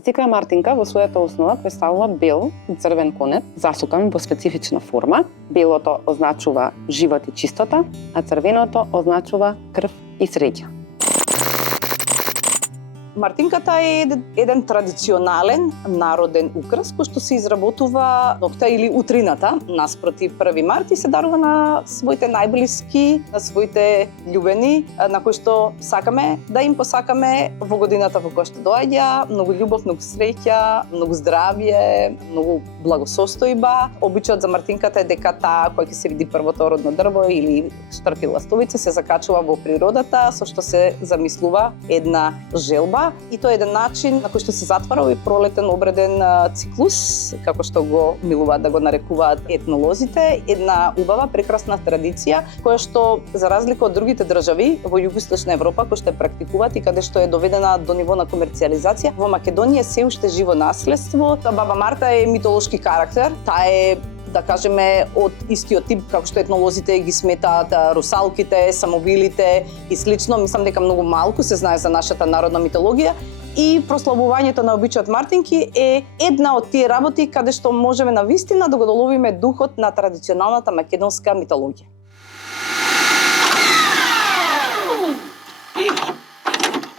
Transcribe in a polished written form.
Секоја мартинка во својата основа претставува бел и црвен конец, засукан во специфична форма. Белото означува живот и чистота, а црвеното означува крв и среќа. Мартинката е еден традиционален народен украс кој што се изработува ноќта или утрината наспроти 1 март и се дарува на своите најблиски, на своите љубени, на кои што сакаме да им посакаме во годината во која што доаѓа, многу љубов, многу среќа, многу здравје, многу благосостојба. Обичајот за мартинката е дека таа која ќе се види првото родно дрво или штрки ластовица се закачува во природата, со што се замислува една желба. И тоа е еден начин на кој што се затвара овој пролетен обреден циклус, како што го милуваат да го нарекуваат етнолозите, една убава, прекрасна традиција, која што, за разлика од другите држави во југоисточна Европа, кој што е практикуваат и каде што е доведена до ниво на комерцијализација, во Македонија се уште живо наследство. Баба Марта е митолошки карактер, таа е да кажеме од истиот тип како што етнолозите ги сметаат русалките, самовилите и слично. Мислам дека многу малку се знае за нашата народна митологија и прославувањето на обичајот мартинки е една од тие работи каде што можеме навистина да го доловиме духот на традиционалната македонска митологија.